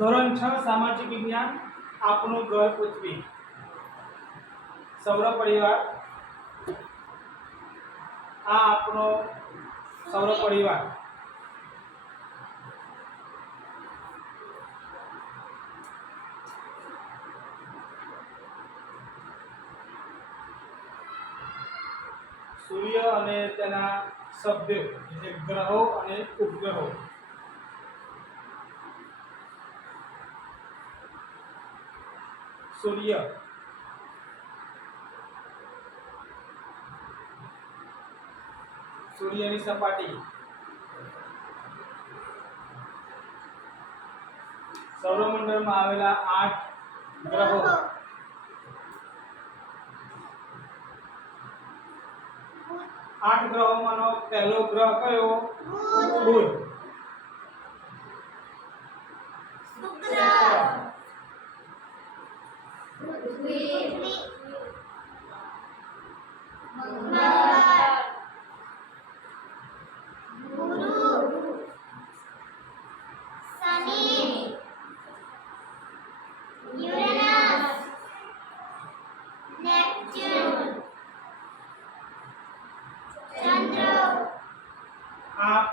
ધોરણ છ, સામાજિક વિજ્ઞાન આપણું ઘર પૃથ્વી સૌર પરિવાર. આ આપણો સૌર પરિવાર. સૂર્ય અને તેના સભ્યો, એટલે ગ્રહો અને ઉપગ્રહો. સૂર્ય સૂર્યની સપાટી સૌરમંડળમાં આવેલા આઠ ગ્રહો. આઠ ગ્રહોમાંનો પહેલો ગ્રહ કયો? બુધ.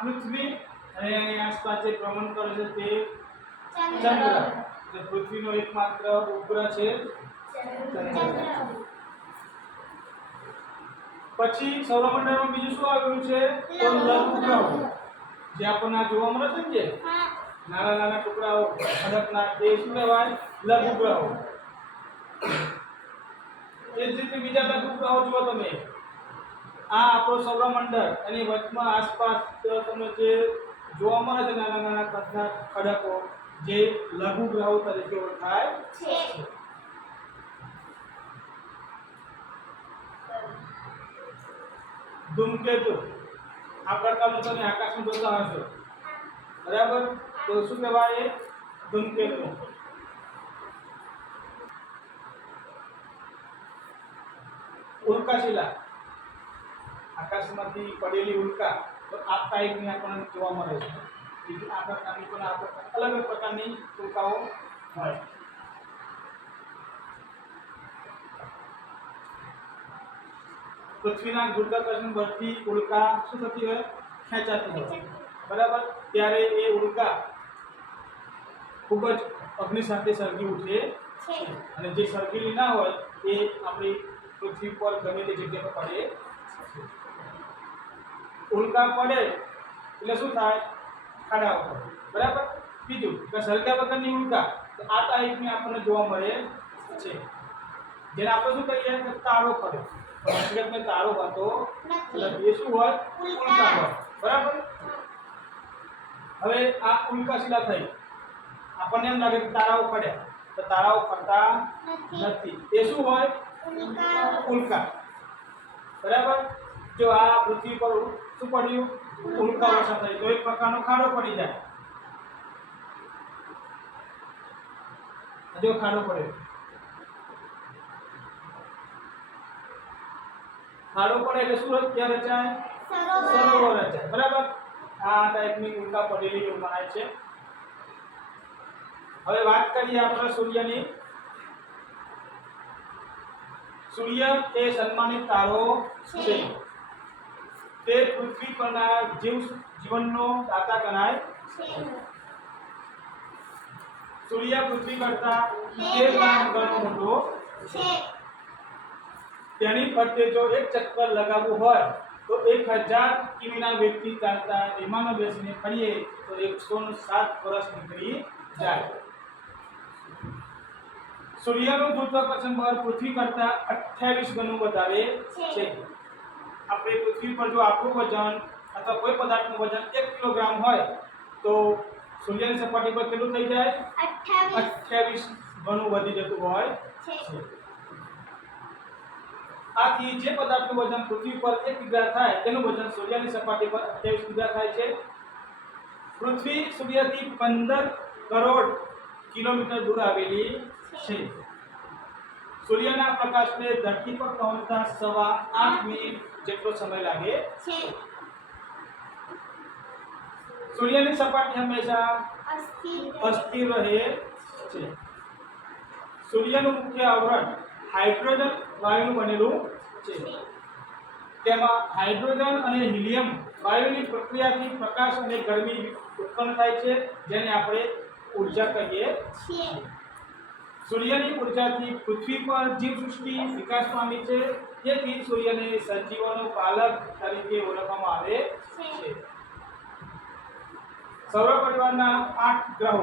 પૃથ્વી અને એની આસપાસ જે ભ્રમણ કરે છે તે ચંદ્ર. એટલે પૃથ્વીનો એકમાત્ર ઉપગ્રહ છે. પછી સૌરમંડળમાં બીજું શું આવ્યું છે? તો લઘુગ્રહો જે આપણને જોવા મળે છે ને નાના નાના ટુકડાઓ. ખડકના તે શું કહેવાય? લઘુગ્રહો એ જ રીતે બીજા લઘુગ્રહો જુઓ તમે. આ આપણો સૌરમંડળ એની વચમાં આસપાસ તમને જે જોવા મળે છે નાના નાના કદના ખડકો જે લઘુ ગ્રહો તરીકે ઓળખાય ધૂમકેતુ. આ પ્રકારનું તમે આકાશમાં જોતા હશો બરાબર? તો શું કહેવાય એ? ધૂમકેતુ. ઉલ્કાશિલા આકાશમાંથી પડેલી ઉલ્કા તો આ ટાઈપની આપણને જોવા મળે છે બીજી આ પ્રકારની પણ આ પ્રકાર અલગ અલગ પ્રકારની ઉલ્કાઓ હોય પૃથ્વીના ગુરુત્વાકર્ષણ બળથી ઉલ્કા શું થતી હોય ખેંચાતી હોય બરાબર ત્યારે એ ઉલ્કા ખૂબ જ અગ્નિ સાથે સળગી ઉઠે અને જે સળગેલી ના હોય એ આપણી પૃથ્વી પર ગમે તે જગ્યા પર પડે છે. ઉલ્કા પડે એટલે શું થાય? ખાડાઓ પડે બરાબર? બીજું કે સળગ્યા વગરની ઉલ્કા તો આ ટાઈપની આપણને જોવા મળે છે. જેને આપણે શું કહીએ કે તારો પડે. હકીકતમાં તારો હતો. એ શું હોય? ઉલ્કા. હોય. બરાબર? હવે આ ઉલ્કા શિલા થઈ. આપણને એમ લાગે કે તારાઓ પડ્યા. તો તારાઓ ફરતા નથી. એ શું હોય? ઉલ્કા. બરાબર? જો આ પૃથ્વી પર શું પડ્યું? ઉલ્કા વર્ષા થઈ તો એક પ્રકારનો ખાડો પડી જાય. જો ખાડો પડ્યો ખાડો પડે એટલે શું ક્યાં રચાય? સરોવર. રચાય. બરાબર? આ ટાઈપની ઉલ્કા પડેલી બનાય મનાય છે. હવે વાત કરીએ આપણે સૂર્યની. સૂર્ય એ સન્માનિત તારો છે. તે પૃથ્વી પરના જીવ જીવનનો દાતા ગણાય. સૂર્ય પૃથ્વી કરતા તેર ગણો મોટો. તેની ફરતે જો એક ચક્કર લગાવવું હોય, તો એક હજાર કિમીના વેગથી ચાલતા વિમાનો બેસીને ફરીએ, તો એકસો સાત વર્ષ નીકળી જાય. સૂર્યનું ગુરુત્વાકર્ષણ બળ પૃથ્વી કરતા 28 ગણું વધારે છે. આપણે પૃથ્વી પર જો આપણું વજન અથવા કોઈ પદાર્થનું વજન એક કિલોગ્રામ હોય તો સૂર્યની સપાટી પર કેટલું થઈ જાય? 28 ગણું વધી જતું હોય છે. આથી જે પદાર્થનું વજન પૃથ્વી પર એક કિગ્રા થાય તેનું વજન સૂર્યની સપાટી પર 28 કિગ્રા થાય છે. પૃથ્વી સૂર્યથી 15 કરોડ કિલોમીટર દૂર આવેલી છે. સૂર્યના પ્રકાશને ધરતી પર પહોંચતા સવા આઠ મિનિટ જેટલો સમય લાગે. સૂર્યની સપાટી હંમેશા અસ્થિર અસ્થિર રહે છે. સૂર્યનું મુખ્ય આવરણ હાઇડ્રોજન વાયુનું બનેલું છે. તેમાં હાઇડ્રોજન અને હિલિયમ વાયુની પ્રક્રિયાથી પ્રકાશ અને ગરમી ઉત્પન્ન થાય છે જેને આપણે ઊર્જા કહીએ છીએ. સૂર્યની ઉર્જાથી પૃથ્વી પર જીવસૃષ્ટિ વિકાસ પામી છે. તેથી સૂર્યને સજીવોનો પાલક તરીકે ઓળખવામાં આવે છે. સૌર પરિવારના આઠ ગ્રહો.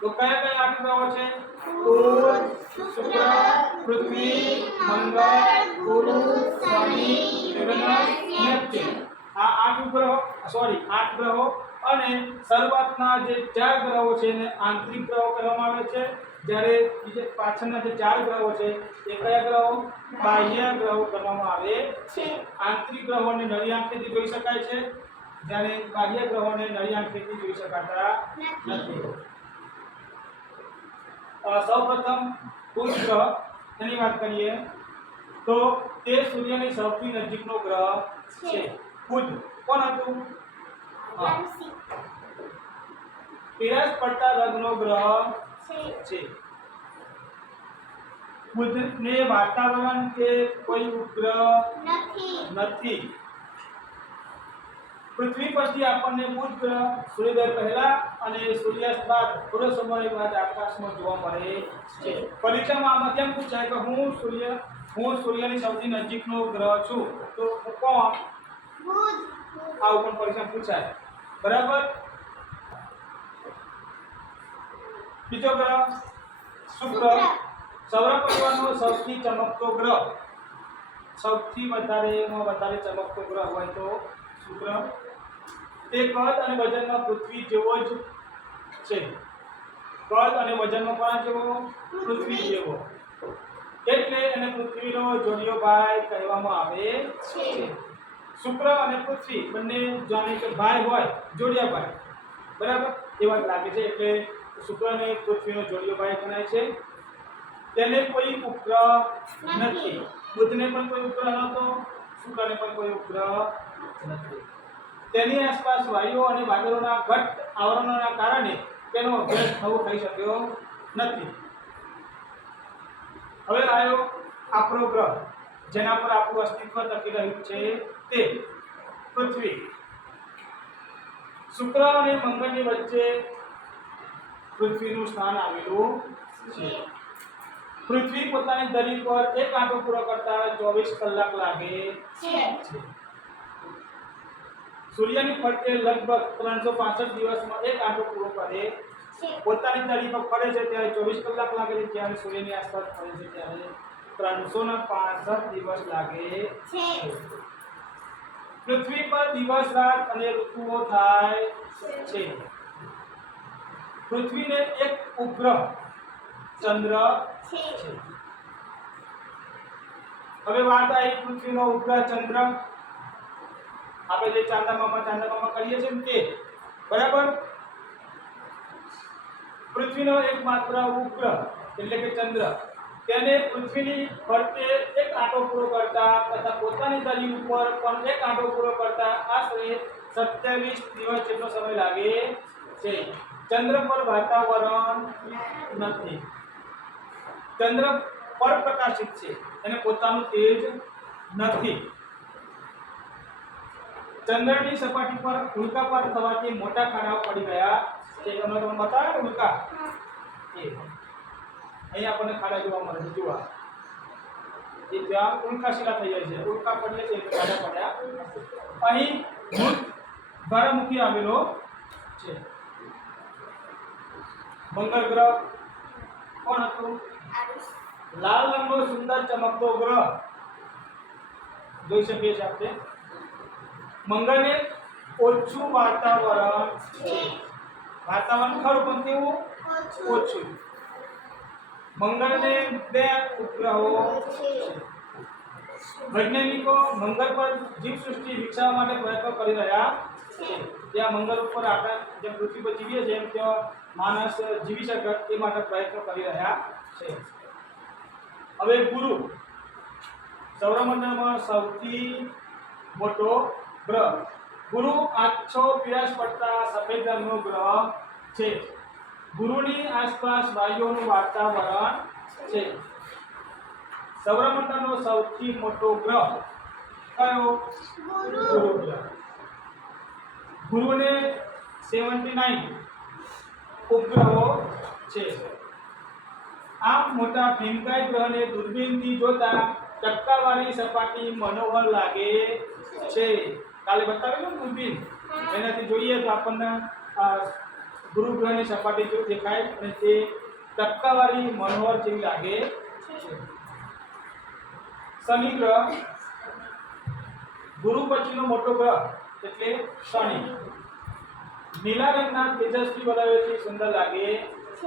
તો કયા કયા આઠ ગ્રહો છે? પૃથ્વી, મંગળ, ગુરુ, શનિ યુરેનસ નેપચ્યુન. આ આઠ ગ્રહો સોરી આઠ ગ્રહો અને શરૂઆતના જે ચાર છે એને આંતરિક ગ્રહો કહેવામાં આવે છે. જ્યારે બીજે પાછળના જે ચાર ગ્રહો છે, એ કયા ગ્રહો? બાહ્ય ગ્રહો કહેવામાં આવે છે. આંતરિક ગ્રહોને નરી આંખેથી જોઈ શકાય છે. જ્યારે બાહ્ય ગ્રહોને નરી આંખેથી જોઈ શકાતા નથી. સૌપ્રથમ બુધ ગ્રહ. એની વાત કરીએ તો તે સૂર્યની સૌથી નજીકનો ગ્રહ છે. બુધ કોણ હતું? પીળાશ પડતા રંગનો ગ્રહ છે. બુધને વાતાવરણ કે કોઈ ઉપગ્રહ નથી. પૃથ્વી પરથી આપણને બુધ ગ્રહ સૂર્યોદય પહેલા અને સૂર્યાસ્ત બાદ થોડો સમય બાદ આકાશમાં જોવા મળે છે. પરીક્ષામાં આમાં કેમ પૂછાય કે હું સૂર્ય હું સૂર્યની સૌથી નજીકનો ગ્રહ છું? તો કોણ? આવું પણ પરીક્ષા પૂછાય. બરાબર? બીજો ગ્રહ શુક્ર. સૌર પરિવારનો સૌથી ચમકતો ગ્રહ. સૌથી વધારેમાં વધારે ચમકતો ગ્રહ હોય તો શુક્ર. તે કદ અને વજનમાં પૃથ્વી જેવો જ છે. કદ અને વજનમાં કોણ જેવો? પૃથ્વી જેવો. એટલે એને પૃથ્વીનો જોડિયો ભાઈ કહેવામાં આવે છે. શુક્ર અને પૃથ્વી બંને જાણે કે ભાઈ હોય જોડિયા ભાઈ. બરાબર? એવા જ લાગે છે. એટલે શુક્ર અને પૃથ્વીનો જોડિયો ભાઈ ગણાય છે. તેને કોઈ ઉપગ્રહ નથી. બુધને પણ કોઈ ઉપગ્રહ નહોતો. શુક્રને પણ કોઈ ઉપગ્રહ નથી. તેની આસપાસ વાયુઓ અને વાદળોના ઘટ આવરણોના કારણે તેનો અભ્યાસ થવો થઈ શક્યો નથી. હવે આવ્યો આપણો ગ્રહ, જેના પર આપણું અસ્તિત્વ ટકી રહ્યું છે તે પૃથ્વી. શુક્ર અને મંગળની વચ્ચે પૃથ્વીનું સ્થાન આવેલું છે. પૃથ્વી પોતાની ધરી પર એક આંટો પૂરો કરતા ચોવીસ કલાક લાગે છે. સૂર્યની ફરતે લગભગ ત્રણસો પાસઠ દિવસમાં એક આંટો પૂરો કરે. પોતાની દરી પર ફરે છે ત્યારે ચોવીસ કલાક લાગે છે જ્યારે સૂર્યની આસપાસ ફરે છે ત્યારે ત્રણસો ને પાસઠ દિવસ લાગે છે. પૃથ્વી પર દિવસ રાત અને ઋતુઓ થાય છે. પૃથ્વીને એક ઉપગ્રહ, ચંદ્ર છે. હવે વાત આવી પૃથ્વીનો ઉપગ્રહ ચંદ્ર આપણે જે ચાંદામામાં ચાંદામામાં કરીએ છીએ તે, બરાબર? પૃથ્વીનો એકમાત્ર ઉપગ્રહ, એટલે કે ચંદ્ર. તેને પૃથ્વીની ફરતે એક આંટો પૂરો કરતા તથા પોતાની ધરી ઉપર પણ એક આંટો પૂરો કરતા આશરે સત્યાવીસ દિવસ જેટલો સમય લાગે. છે. ચંદ્ર પર વાતાવરણ નથી. ચંદ્ર પર પ્રકાશિત છે. એને પોતાનું તેજ નથી. ચંદ્રની સપાટી પર ઉલ્કાપાત થવાથી મોટા ખાડાઓ પડી ગયા છે. અમે તમને બતાવ્યા ઉલ્કા. એ. અહીંયા આપણને ખાડા જોવા મળે છે. જોવા એ ત્યાં ઉલ્કાશિલા થઈ જાય છે. ઉલ્કા પડે છે ખાડા પડ્યા. અહીં મૃત દ્વારામુખી આવેલો છે. મંગળ ગ્રહ કોણ હતું? લાલ રંગનો સુંદર ચમકતો ગ્રહ. જોઈ શકીએ છીએ આપણે. મંગળને ઓછું વાતાવરણ. છે વાતાવરણ ખરું પણ કેવું? ઓછું. ઓછું. મંગળને બે ઉપગ્રહો. વૈજ્ઞાનિકો મંગળ પર જીવસૃષ્ટિ વિકસાવવા માટે પ્રયત્નો કરી રહ્યા છે. ત્યાં મંગળ ઉપર આપણે જે પૃથ્વી પર જીવીએ છીએ એમ ત્યાં માણસ જીવી શકે એ માટે પ્રયત્ન કરી રહ્યા છે. હવે ગુરુ સૌરમંડળમાં સૌથી મોટો ગ્રહ. ગુરુ આછો પીળાશ પડતા સફેદ રંગનો ગ્રહ છે. ગુરુની આસપાસ વાયુઓનું વાતાવરણ છે. સૌરમંડળનો સૌથી મોટો ગ્રહ કયો? ગુરુ. ગુરુ ગ્રહ ગુરુને સેવન્ટી નાઇન ઉપગ્રહો છે. આ મોટા ભીમકાય ગ્રહને દૂરબીનથી જોતા ટપકાવાળી સપાટી મનોહર લાગે છે. કાલે બતાવેલું ને દૂરબીન? એનાથી જોઈએ તો આપણને ગુરુ ગ્રહની સપાટી જો દેખાય અને તે ટપકાવાળી મનોહર જેવી લાગે છે. શનિ ગ્રહ ગુરુ પછીનો મોટો ગ્રહ. એટલે શનિ. નીલા રંગના તેજસ્વી વલયોથી સુંદર લાગે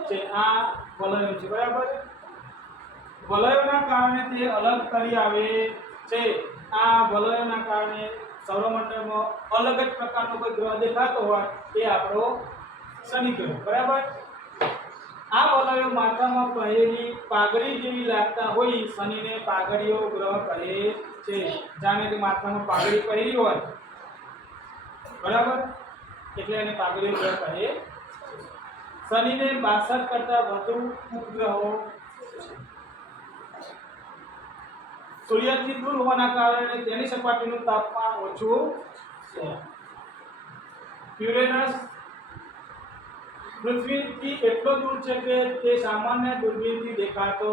છે. આ વલયો છે, બરાબર? વલયોના કારણે તે અલગ તરી આવે છે. આ વલયોના કારણે સૌરમંડળમાં અલગ જ પ્રકારનો કોઈ ગ્રહ દેખાતો હોય એ આપણો શનિ ગ્રહ, બરાબર? આ વલયો માથામાં પહેરેલી પાઘડી જેવી લાગતા હોય શનિને પાઘડીઓ ગ્રહ કહે છે. જાણે કે માથામાં પાઘડી પહેરી હોય બરાબર? એટલે એને ગ્રહ કહે, શનિને બાસઠ કરતા વધુ ઉપગ્રહો સૂર્યથી દૂર હોવાના કારણે તેની સપાટીનું તાપમાન ઓછું છે. યુરેનસ પૃથ્વીથી એટલો દૂર છે કે તે સામાન્ય દૂરબીનથી દેખાતો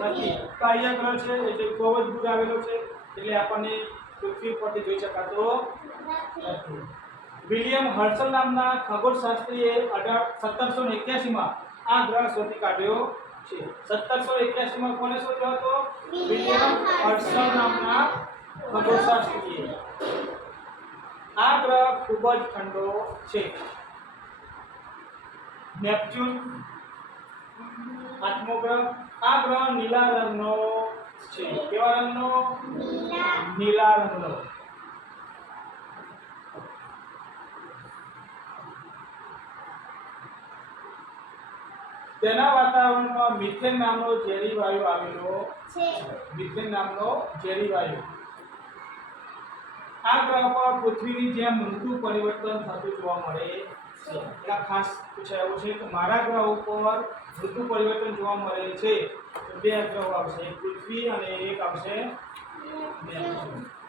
નથી. બાહ્ય ગ્રહ છે, એટલે બહુ જ દૂર આવેલો છે, એટલે આપણને પૃથ્વી પરથી જોઈ શકાતો વિલિયમ હર્સલ નામના ખગોળશાસ્ત્રીએ અઢાર સત્તરસો ને એક્યાસીમાં આ ગ્રહ શોધી કાઢ્યો છે. સત્તરસો એક્યાસીમાં કોને શોધ્યો હતો? વિલિયમ હર્સલ નામના ખગોળશાસ્ત્રીએ. આ ગ્રહ ખૂબ જ ઠંડો છે. નેપચ્યુન આઠમો ગ્રહ આ ગ્રહ નીલા રંગનો છે. કેવા રંગનો? નીલા રંગનો. તેના વાતાવરણમાં મિથેન નામનો ઝેરી વાયુ આવેલો છે. મિથેન નામનો ઝેરી વાયુ. આ ગ્રહ પર પૃથ્વીની જેમ ઋતુ પરિવર્તન થતું જોવા મળે છે. એટલે ખાસ પૂછાયું છે કે મારા ગ્રહ ઉપર ઋતુ પરિવર્તન જોવા મળે છે. બે ગ્રહો આવશે પૃથ્વી અને એક આવશે નેપચ્યુન.